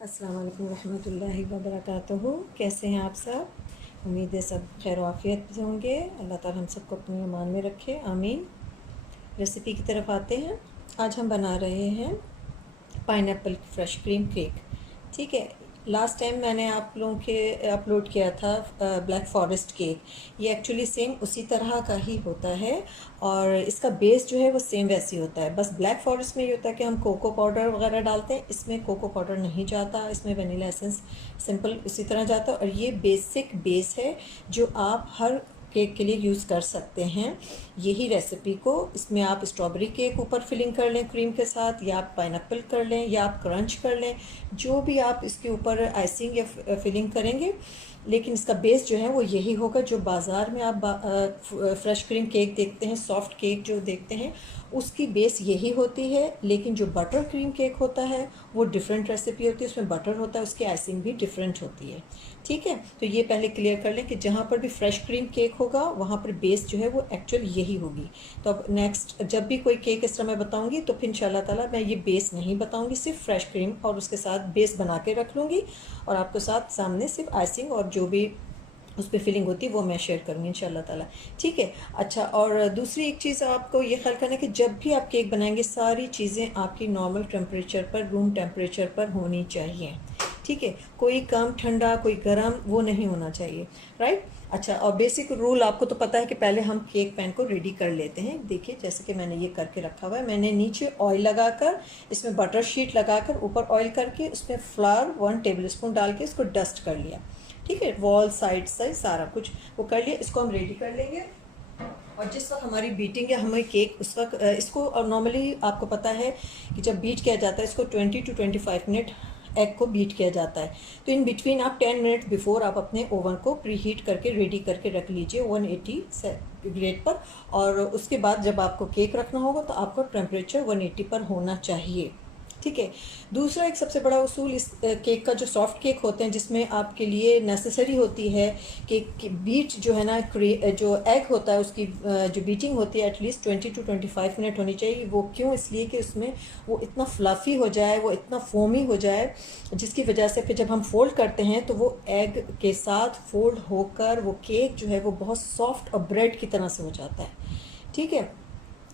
अस्सलाम वालेकुम रहमतुल्लाहि व बरकातुहू। कैसे हैं आप सब? उम्मीद है सब खैर आफियत से होंगे। अल्लाह ताला हम सबको अपने ईमान में रखे, आमीन। रेसिपी की तरफ आते हैं। आज हम बना रहे हैं पाइनएप्पल फ्रेश क्रीम केक। ठीक है, लास्ट टाइम मैंने आप लोगों के अपलोड किया था ब्लैक फॉरेस्ट केक। ये एक्चुअली सेम उसी तरह का ही होता है और इसका बेस जो है वो सेम वैसे ही होता है। बस ब्लैक फॉरेस्ट में ये होता है कि हम कोको पाउडर वगैरह डालते हैं, इसमें कोको पाउडर नहीं जाता, इसमें वनीला एसेंस सिंपल उसी तरह जाता है। और ये बेसिक बेस है जो आप हर केक के लिए यूज़ कर सकते हैं। यही रेसिपी को इसमें आप स्ट्रॉबेरी केक ऊपर फिलिंग कर लें क्रीम के साथ, या आप पाइनएप्पल कर लें, या आप क्रंच कर लें, जो भी आप इसके ऊपर आइसिंग या फिलिंग करेंगे। लेकिन इसका बेस जो है वो यही होगा। जो बाज़ार में आप फ्रेश क्रीम केक देखते हैं, सॉफ्ट केक जो देखते हैं, उसकी बेस यही होती है। लेकिन जो बटर क्रीम केक होता है वो डिफरेंट रेसिपी होती है, उसमें बटर होता है, उसकी आइसिंग भी डिफरेंट होती है। ठीक है, तो ये पहले क्लियर कर लें कि जहाँ पर भी फ्रेश क्रीम केक होगा वहाँ पर बेस जो है वो एक्चुअल यही होगी। तो अब नेक्स्ट जब भी कोई केक इस तरह मैं बताऊँगी तो फिर इंशाल्लाह ताला मैं ये बेस नहीं बताऊँगी, सिर्फ फ्रेश क्रीम और उसके साथ बेस बना के रख लूँगी, और आपके साथ सामने सिर्फ आइसिंग और जो भी उस पर फिलिंग होती है वो मैं शेयर करूँगी इंशाल्लाह ताला। ठीक है। अच्छा, और दूसरी एक चीज़ आपको ये ख्याल करना है कि जब भी आप केक बनाएंगे सारी चीज़ें आपकी नॉर्मल टेम्परेचर पर, रूम टेम्परेचर पर होनी चाहिए। ठीक है, कोई कम ठंडा कोई गर्म वो नहीं होना चाहिए, राइट। अच्छा, और बेसिक रूल आपको तो पता है कि पहले हम केक पैन को रेडी कर लेते हैं। देखिए जैसे कि मैंने ये करके रखा हुआ है, मैंने नीचे ऑयल लगाकर, इसमें बटर शीट लगाकर, ऊपर ऑयल करके, उसमें फ्लावर 1 टेबलस्पून डाल के इसको डस्ट कर लिया। ठीक है, वॉल साइड से सारा कुछ वो कर लिया। इसको हम रेडी कर लेंगे। और जिस वक्त हमारी बीटिंग है हमें केक उस वक्त इसको, और नॉर्मली आपको पता है कि जब बीट किया जाता है इसको 20 to 25 मिनट एग को बीट किया जाता है। तो इन बिटवीन आप 10 मिनट बिफोर आप अपने ओवन को प्री हीट करके रेडी करके रख लीजिए 180 ग्रेड पर। और उसके बाद जब आपको केक रखना होगा तो आपका टेम्परेचर 180 पर होना चाहिए। ठीक है। दूसरा एक सबसे बड़ा उसूल इस केक का, जो सॉफ्ट केक होते हैं जिसमें आपके लिए नेसेसरी होती है कि बीट जो है ना, जो एग होता है उसकी जो बीटिंग होती है एटलीस्ट 20 to 25 मिनट होनी चाहिए। वो क्यों? इसलिए कि उसमें वो इतना फ्लफ़ी हो जाए, वो इतना फोमी हो जाए, जिसकी वजह से फिर जब हम फोल्ड करते हैं तो वो एग के साथ फोल्ड होकर वो केक जो है वो बहुत सॉफ्ट और ब्रेड की तरह से हो जाता है। ठीक है।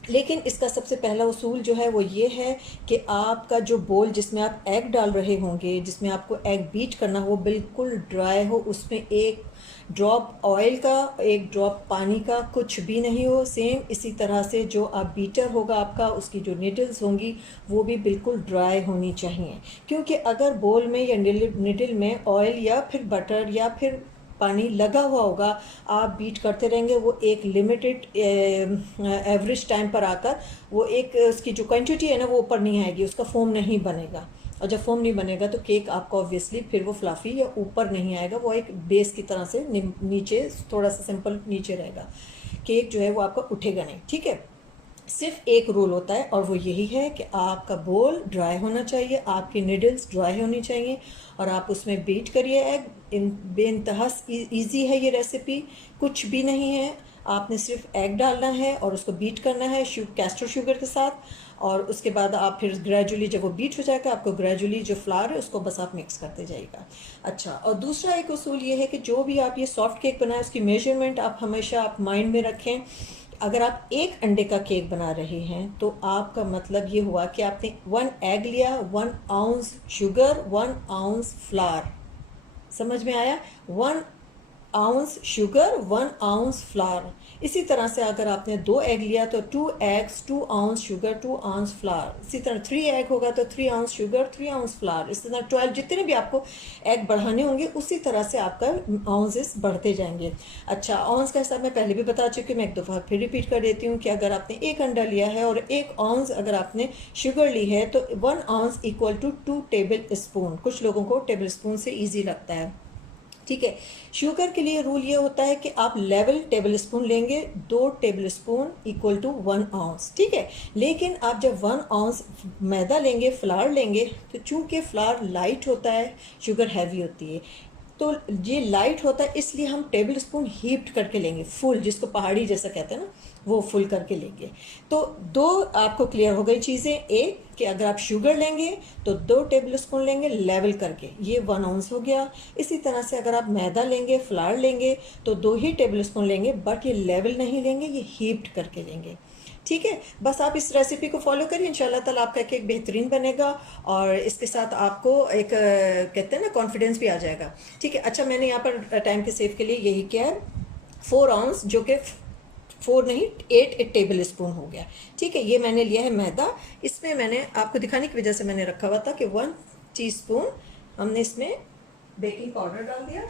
लेकिन इसका सबसे पहला उसूल जो है वो ये है कि आपका जो बोल जिसमें आप एग डाल रहे होंगे, जिसमें आपको एग बीट करना हो, वो बिल्कुल ड्राई हो। उसमें एक ड्रॉप ऑयल का, एक ड्रॉप पानी का कुछ भी नहीं हो। सेम इसी तरह से जो आप बीटर होगा आपका, उसकी जो निडल्स होंगी वो भी बिल्कुल ड्राई होनी चाहिए। क्योंकि अगर बोल में या निडल में ऑयल या फिर बटर या फिर पानी लगा हुआ होगा, आप बीट करते रहेंगे, वो एक लिमिटेड एवरेज टाइम पर आकर वो एक उसकी जो क्वांटिटी है ना वो ऊपर नहीं आएगी, उसका फोम नहीं बनेगा। और जब फोम नहीं बनेगा तो केक आपका ऑब्वियसली फिर वो फ्लफी या ऊपर नहीं आएगा, वो एक बेस की तरह से नीचे थोड़ा सा सिंपल नीचे रहेगा। केक जो है वो आपका उठेगा नहीं। ठीक है। सिर्फ एक रूल होता है और वो यही है कि आपका बोल ड्राई होना चाहिए, आपकी निडल्स ड्राई होनी चाहिए, और आप उसमें बीट करिए एग। बेइंतहा ईजी है ये रेसिपी, कुछ भी नहीं है। आपने सिर्फ एग डालना है और उसको बीट करना है कैस्टर शुगर के साथ, और उसके बाद आप फिर ग्रेजुअली जब वो बीट हो जाएगा आपको ग्रेजुअली जो फ्लावर है उसको बस आप मिक्स करते जाइएगा। अच्छा, और दूसरा एक उसूल ये है कि जो भी आप ये सॉफ्ट केक बनाएं उसकी मेजरमेंट आप हमेशा आप माइंड में रखें। अगर आप एक अंडे का केक बना रहे हैं तो आपका मतलब ये हुआ कि आपने 1 एग लिया, 1 आउंस शुगर, 1 आउंस फ्लावर। समझ में आया? 1 आउंस शुगर, 1 आउंस फ्लावर। इसी तरह से अगर आपने 2 एग लिया तो 2 eggs, 2 ounce sugar, 2 ounce flower. इसी तरह 3 एग होगा तो 3 आउंस शुगर, 3 आउंस फ्लावर। इस तरह 12 जितने भी आपको एग बढ़ाने होंगे उसी तरह से आपका आउंसेस बढ़ते जाएंगे। अच्छा, आउंस का हिसाब मैं पहले भी बता चुकी हूँ, मैं एक दफ़ा फिर रिपीट कर देती हूँ कि अगर आपने 1 अंडा लिया है और 1 आउंस अगर आपने शुगर ली है तो 1 ounce equal to 2 tablespoon. कुछ लोगों को टेबल स्पून से ईजी लगता है। ठीक है। शुगर के लिए रूल ये होता है कि आप लेवल टेबल स्पून लेंगे, 2 tablespoon equal to 1 ounce. ठीक है। लेकिन आप जब 1 आउंस मैदा लेंगे, फ्लावर लेंगे, तो चूंकि फ्लावर लाइट होता है, शुगर हैवी होती है, तो ये लाइट होता है इसलिए हम टेबल स्पून हीप्ड करके लेंगे, फुल, जिसको पहाड़ी जैसा कहते हैं ना, वो फुल करके लेंगे। तो दो आपको क्लियर हो गई चीज़ें, एक कि अगर आप शुगर लेंगे तो 2 टेबल स्पून लेंगे लेवल करके, ये 1 आउंस हो गया। इसी तरह से अगर आप मैदा लेंगे, फ्लावर लेंगे तो 2 ही टेबल स्पून लेंगे, बट ये लेवल नहीं लेंगे, ये हीप्ड करके लेंगे। ठीक है, बस आप इस रेसिपी को फॉलो करिए, इंशाल्लाह ताला आपका केक बेहतरीन बनेगा और इसके साथ आपको एक कहते हैं ना कॉन्फिडेंस भी आ जाएगा। ठीक है, अच्छा मैंने यहाँ पर टाइम के सेव के लिए यही किया है, 4 आउंस जो कि 4 नहीं 8 टेबल स्पून हो गया। ठीक है, ये मैंने लिया है मैदा। इसमें मैंने आपको दिखाने की वजह से मैंने रखा हुआ था कि 1 टीस्पून हमने इसमें बेकिंग पाउडर डाल दिया।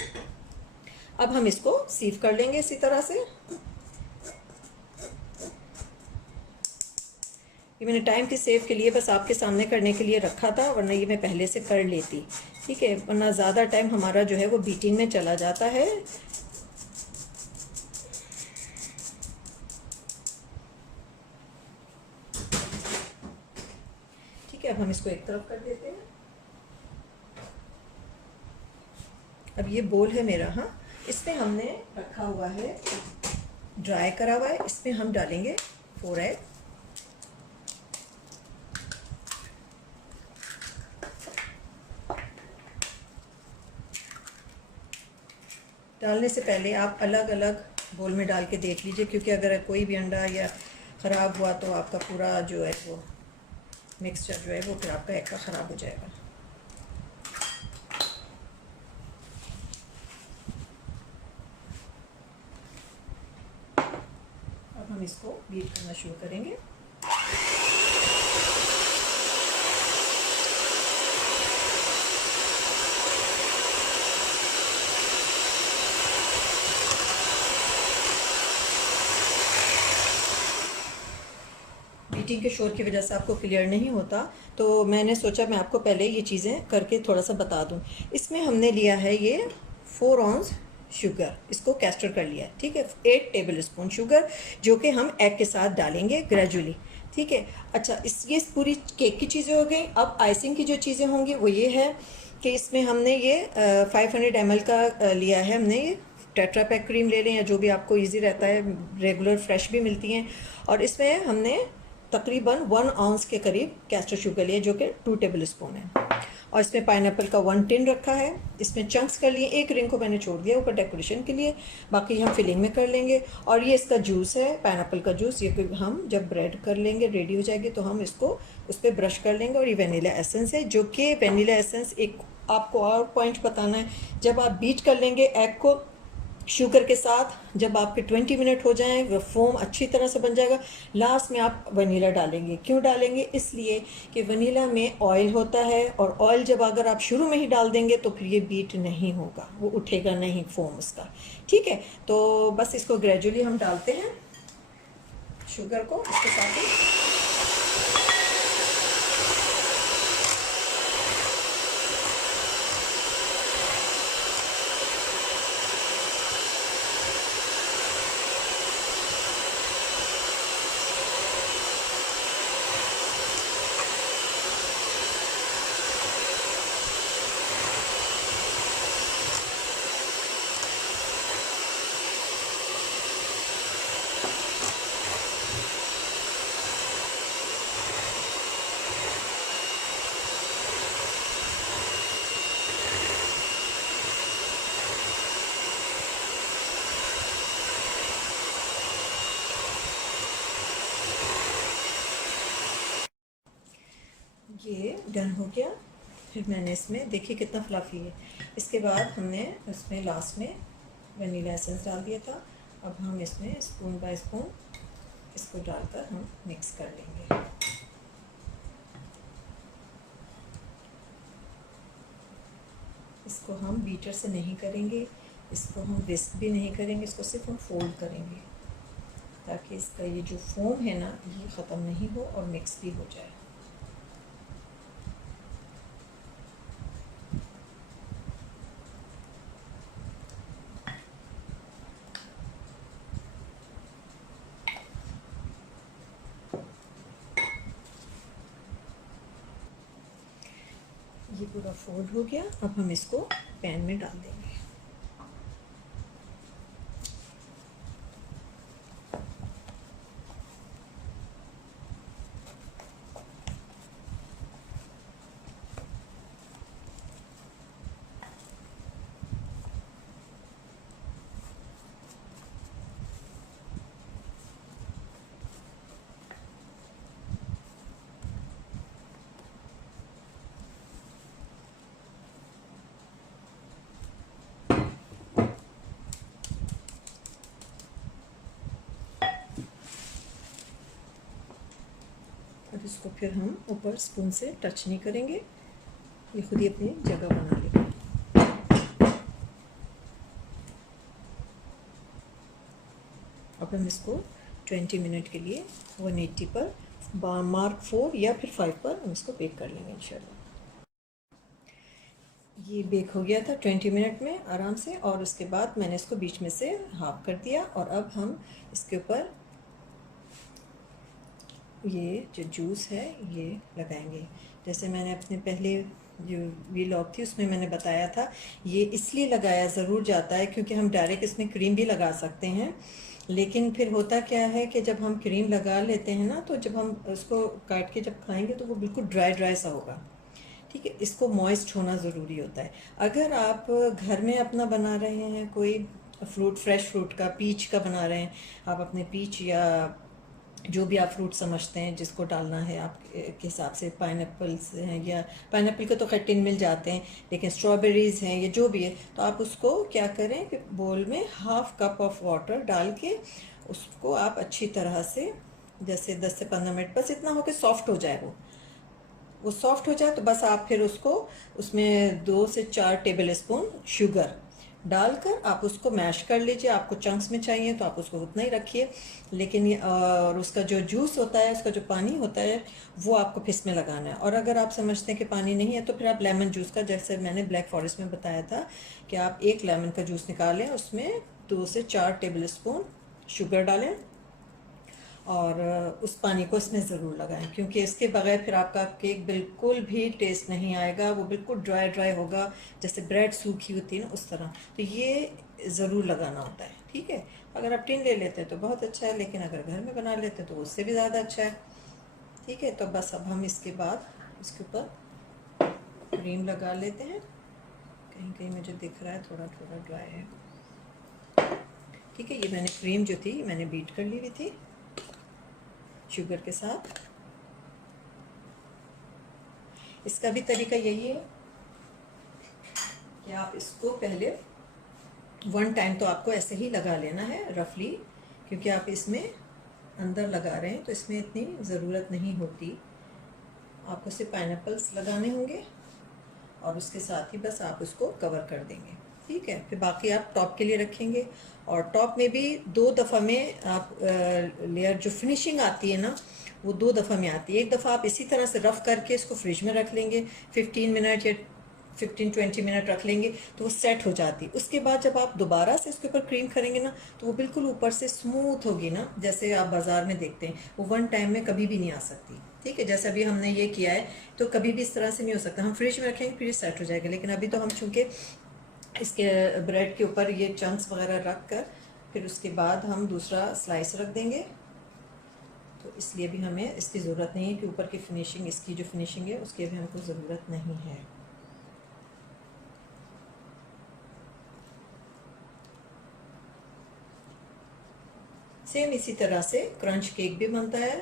अब हम इसको सीव कर लेंगे इसी तरह से। ये मैंने टाइम की सेव के लिए बस आपके सामने करने के लिए रखा था, वरना ये मैं पहले से कर लेती। ठीक है, वरना ज़्यादा टाइम हमारा जो है वो बीटिंग में चला जाता है। ठीक है, अब हम इसको एक तरफ कर देते हैं। अब ये बोल है मेरा, हाँ, इसमें हमने रखा हुआ है ड्राई करा हुआ है, इसमें हम डालेंगे 4 एग। डालने से पहले आप अलग अलग बोल में डाल के देख लीजिए, क्योंकि अगर कोई भी अंडा या ख़राब हुआ तो आपका पूरा जो है वो मिक्सचर जो है वो फिर आपका एग का ख़राब हो जाएगा। अब हम इसको बीट करना शुरू करेंगे। बीटिंग के शोर की वजह से आपको क्लियर नहीं होता, तो मैंने सोचा मैं आपको पहले ये चीज़ें करके थोड़ा सा बता दूं। इसमें हमने लिया है ये 4 आउंस शुगर, इसको कैस्टर कर लिया है। ठीक है, 8 टेबल स्पून शुगर जो कि हम एग के साथ डालेंगे ग्रेजुअली। ठीक है, अच्छा ये पूरी केक की चीज़ें हो गई। अब आइसिंग की जो चीज़ें होंगी वो ये है कि इसमें हमने ये 500 ml का लिया है हमने, ये टेट्रा पैक क्रीम ले लें या जो भी आपको इजी रहता है, रेगुलर फ्रेश भी मिलती हैं। और इसमें हमने तकरीबन 1 आउंस के करीब कैस्टर शुगर लिए जो कि 2 टेबल स्पून है। और इसमें पाइनएप्पल का 1 टिन रखा है, इसमें चंक्स कर लिए, एक रिंग को मैंने छोड़ दिया ऊपर डेकोरेशन के लिए, बाकी हम फिलिंग में कर लेंगे। और ये इसका जूस है, पाइनएप्पल का जूस, ये हम जब ब्रेड कर लेंगे रेडी हो जाएगी तो हम इसको उस पर ब्रश कर लेंगे। और ये वेनिला एसेंस है, जो कि वेनिला एसेंस एक आपको और पॉइंट बताना है, जब आप बीट कर लेंगे एग को शुगर के साथ, जब आपके 20 मिनट हो जाएं, वो फोम अच्छी तरह से बन जाएगा, लास्ट में आप वनीला डालेंगे। क्यों डालेंगे? इसलिए कि वनीला में ऑयल होता है, और ऑयल जब अगर आप शुरू में ही डाल देंगे तो फिर ये बीट नहीं होगा, वो उठेगा नहीं फोम उसका। ठीक है, तो बस इसको ग्रेजुअली हम डालते हैं शुगर को इसके साथ ही। ये डन हो गया। फिर मैंने इसमें देखिए कितना फ्लफी है। इसके बाद हमने इसमें लास्ट में वनीला एसेंस डाल दिया था। अब हम इसमें स्पून बाय स्पून इसको डालकर हम मिक्स कर लेंगे। इसको हम बीटर से नहीं करेंगे, इसको हम विस्क भी नहीं करेंगे, इसको सिर्फ हम फोल्ड करेंगे ताकि इसका ये जो फोम है ना ये ख़त्म नहीं हो और मिक्स भी हो जाए। ये पूरा फोल्ड हो गया। अब हम इसको पैन में डाल देंगे। इसको फिर हम ऊपर स्पून से टच नहीं करेंगे, ये खुद ही अपनी जगह बना लेगा। अब हम इसको 20 मिनट के लिए 180 पर मार्क 4 या फिर 5 पर हम इसको बेक कर लेंगे इंशाल्लाह। ये बेक हो गया था 20 मिनट में आराम से, और उसके बाद मैंने इसको बीच में से हाफ कर दिया। और अब हम इसके ऊपर ये जो जूस है ये लगाएंगे। जैसे मैंने अपने पहले जो व्लॉग थी उसमें मैंने बताया था, ये इसलिए लगाया ज़रूर जाता है क्योंकि हम डायरेक्ट इसमें क्रीम भी लगा सकते हैं, लेकिन फिर होता क्या है कि जब हम क्रीम लगा लेते हैं ना, तो जब हम उसको काट के जब खाएंगे तो वो बिल्कुल ड्राई ड्राई सा होगा। ठीक है, इसको मॉइस्ट होना ज़रूरी होता है। अगर आप घर में अपना बना रहे हैं कोई फ्रूट, फ्रेश फ्रूट का, पीच का बना रहे हैं, आप अपने पीच या जो भी आप फ्रूट समझते हैं जिसको डालना है आपके हिसाब से, पाइनएप्पल्स हैं या पाइनएप्पल के तो खैर टिन मिल जाते हैं, लेकिन स्ट्रॉबेरीज़ हैं या जो भी है, तो आप उसको क्या करें कि बोल में हाफ कप ऑफ वाटर डाल के उसको आप अच्छी तरह से जैसे 10 से 15 मिनट, बस इतना हो कि सॉफ्ट हो जाए वो सॉफ्ट हो जाए, तो बस आप फिर उसको उसमें 2 से 4 टेबल स्पून शुगर डालकर आप उसको मैश कर लीजिए। आपको चंक्स में चाहिए तो आप उसको उतना ही रखिए, लेकिन और उसका जो जूस होता है, उसका जो पानी होता है, वो आपको फिर इसमें लगाना है। और अगर आप समझते हैं कि पानी नहीं है तो फिर आप लेमन जूस का, जैसे मैंने ब्लैक फॉरेस्ट में बताया था कि आप 1 लेमन का जूस निकालें, उसमें 2 से 4 टेबल स्पून शुगर डालें और उस पानी को इसमें ज़रूर लगाएं, क्योंकि इसके बगैर फिर आपका केक बिल्कुल भी टेस्ट नहीं आएगा, वो बिल्कुल ड्राई ड्राई होगा, जैसे ब्रेड सूखी होती है ना उस तरह। तो ये ज़रूर लगाना होता है। ठीक है, अगर आप टिन ले लेते हैं तो बहुत अच्छा है, लेकिन अगर घर में बना लेते हैं तो उससे भी ज़्यादा अच्छा है। ठीक है, तो बस अब हम इसके बाद इसके ऊपर क्रीम लगा लेते हैं। कहीं कहीं मुझे दिख रहा है थोड़ा थोड़ा ड्राई है। ठीक है, ये मैंने क्रीम जो थी मैंने बीट कर ली हुई थी शुगर के साथ। इसका भी तरीका यही है कि आप इसको पहले 1 टाइम तो आपको ऐसे ही लगा लेना है रफली, क्योंकि आप इसमें अंदर लगा रहे हैं तो इसमें इतनी ज़रूरत नहीं होती। आपको सिर्फ पाइनएप्पल्स लगाने होंगे और उसके साथ ही बस आप उसको कवर कर देंगे। ठीक है, फिर बाकी आप टॉप के लिए रखेंगे, और टॉप में भी 2 दफ़ा में आप लेयर जो फिनिशिंग आती है ना, वो 2 दफ़ा में आती है। एक दफ़ा आप इसी तरह से रफ़ करके इसको फ्रिज में रख लेंगे 15 मिनट या 15-20 मिनट रख लेंगे तो वो सेट हो जाती। उसके बाद जब आप दोबारा से इसके ऊपर क्रीम करेंगे ना, तो वो बिल्कुल ऊपर से स्मूथ होगी ना, जैसे आप बाज़ार में देखते हैं। वो 1 टाइम में कभी भी नहीं आ सकती। ठीक है, जैसे अभी हमने ये किया है तो कभी भी इस तरह से नहीं हो सकता। हम फ्रिज में रखेंगे फिर सेट हो जाएगा, लेकिन अभी तो हम चूँकि इसके ब्रेड के ऊपर ये चंक्स वगैरह रख कर फिर उसके बाद हम दूसरा स्लाइस रख देंगे, तो इसलिए भी हमें इसकी ज़रूरत नहीं है कि ऊपर की फिनिशिंग, इसकी जो फिनिशिंग है उसकी भी हमको ज़रूरत नहीं है। सेम इसी तरह से क्रंच केक भी बनता है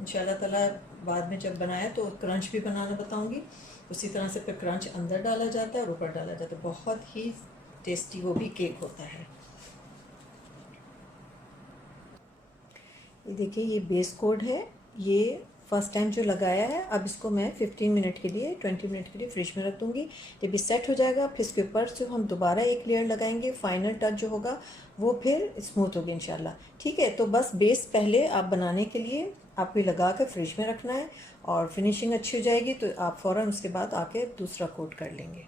इंशाल्लाह ताला। बाद में जब बनाया तो क्रंच भी बनाना बताऊंगी। उसी तरह से फिर क्रंच अंदर डाला जाता है और ऊपर डाला जाता है, बहुत ही टेस्टी वो भी केक होता है। ये देखिए, ये बेस कोड है, ये फर्स्ट टाइम जो लगाया है। अब इसको मैं 15 मिनट के लिए 20 मिनट के लिए फ्रिज में रख दूँगी। जब ये सेट हो जाएगा फिर इसके ऊपर से हम दोबारा एक लेयर लगाएंगे। फाइनल टच जो होगा वो फिर स्मूथ होगी इंशाल्लाह। ठीक है, तो बस बेस पहले आप बनाने के लिए आपको ये लगा कर फ्रिज में रखना है, और फिनिशिंग अच्छी हो जाएगी तो आप फ़ौरन उसके बाद आके दूसरा कोट कर लेंगे।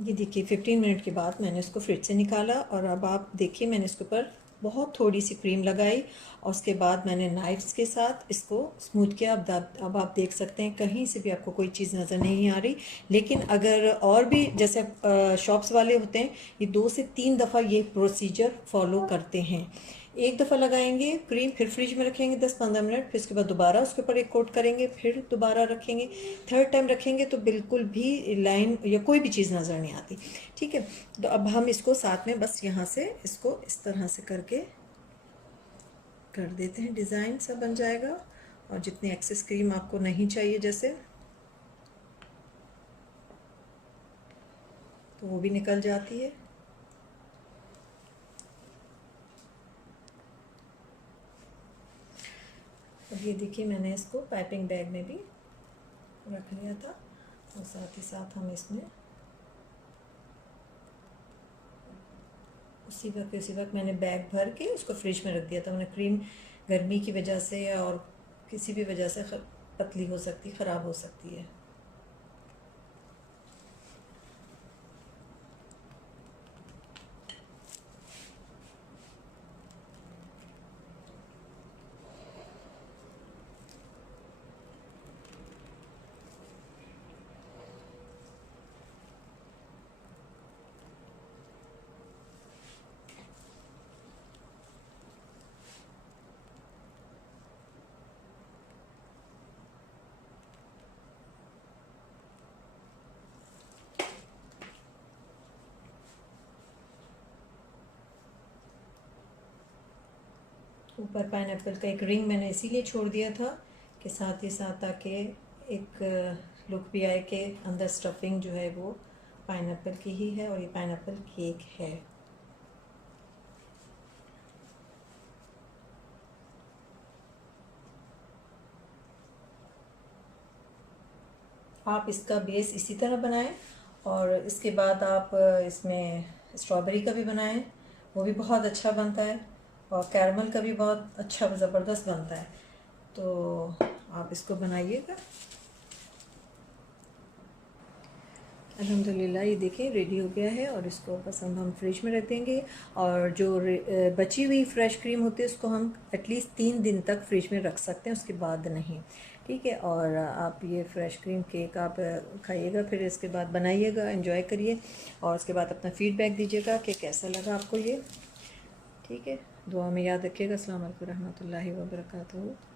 ये देखिए 15 मिनट के बाद मैंने इसको फ्रिज से निकाला, और अब आप देखिए मैंने इसके ऊपर बहुत थोड़ी सी क्रीम लगाई और उसके बाद मैंने नाइफ्स के साथ इसको स्मूथ किया। अब आप देख सकते हैं कहीं से भी आपको कोई चीज़ नज़र नहीं आ रही। लेकिन अगर और भी जैसे शॉप्स वाले होते हैं, ये 2 से 3 दफ़ा ये प्रोसीजर फॉलो करते हैं। एक दफ़ा लगाएंगे क्रीम, फिर फ्रिज में रखेंगे 10-15 मिनट, फिर उसके बाद दोबारा उसके ऊपर एक कोट करेंगे, फिर दोबारा रखेंगे, थर्ड टाइम रखेंगे तो बिल्कुल भी लाइन या कोई भी चीज़ नज़र नहीं आती। ठीक है, तो अब हम इसको साथ में बस यहाँ से इसको इस तरह से करके कर देते हैं, डिज़ाइन सा बन जाएगा। और जितनी एक्सेस क्रीम आपको नहीं चाहिए जैसे, तो वो भी निकल जाती है। अब ये देखिए मैंने इसको पाइपिंग बैग में भी रख लिया था और साथ ही साथ हम इसमें उसी वक्त मैंने बैग भर के उसको फ्रिज में रख दिया था। मैंने क्रीम गर्मी की वजह से और किसी भी वजह से पतली हो सकती, ख़राब हो सकती है। ऊपर पाइनएप्पल का एक रिंग मैंने इसीलिए छोड़ दिया था कि साथ ही साथ ताकि एक लुक भी आए कि अंदर स्टफिंग जो है वो पाइनएप्पल की ही है और ये पाइनएप्पल केक है। आप इसका बेस इसी तरह बनाएं और इसके बाद आप इसमें स्ट्रॉबेरी का भी बनाएं, वो भी बहुत अच्छा बनता है और कैरमल का भी बहुत अच्छा ज़बरदस्त बनता है। तो आप इसको बनाइएगा। अल्हम्दुलिल्लाह ये देखिए रेडी हो गया है और इसको बस हम फ्रिज में रख देंगे। और जो बची हुई फ्रेश क्रीम होती है उसको हम एटलीस्ट 3 दिन तक फ्रिज में रख सकते हैं, उसके बाद नहीं, ठीक है। और आप ये फ्रेश क्रीम केक आप खाइएगा, फिर इसके बाद बनाइएगा, एंजॉय करिए और उसके बाद अपना फ़ीडबैक दीजिएगा कि कैसा लगा आपको ये, ठीक है। दुआ में याद रखिएगा। अस्सलाम वालेकुम रहमतुल्लाहि व बरकातहू।